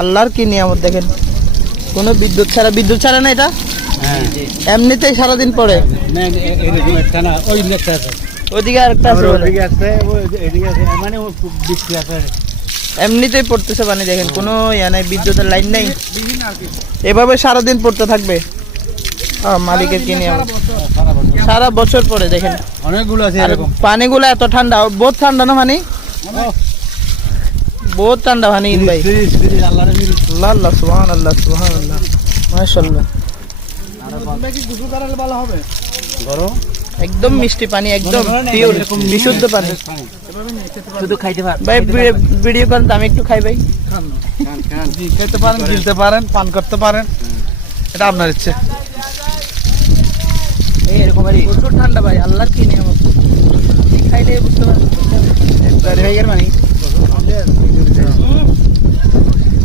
আল্লাহর কি নিয়ামত দেখেন, কোনো বিদ্যুৎ ছাড়া না এটা, এমনিতেই সারাদিন পড়ে। ওইদিকে আরেকটা আছে, এমনিতেই পড়তেছে পানি দেখেন, কোনো ইয়া নাই, বিদ্যুতের লাইন নাই, এভাবে সারাদিন পড়তে থাকবে। মালিকের কি নিয়ামত, সারা বছর পরে দেখেন অনেকগুলো আছে এরকম। পানিগুলো এত ঠান্ডা, বহুত ঠান্ডা না পানি, বহুত ঠান্ডা পানি ভাই। আল্লাহ আল্লাহ সুবহানাল্লাহ সুবহানাল্লাহ মাশাআল্লাহ। একদম মিষ্টি পানি, একদম পিওর বিশুদ্ধ পানি। শুধু খাইতে পারেন ভাই ভিডিও করেন তো, আমি একটু খাই ভাই। খেতে পারেন, গিলতে পারেন, পান করতে পারেন, এটা আপনার ইচ্ছে। প্রচুর ঠান্ডা ভাই, আল্লাহর কি নিয়ামত, খাইলে বুঝতে পারবেন।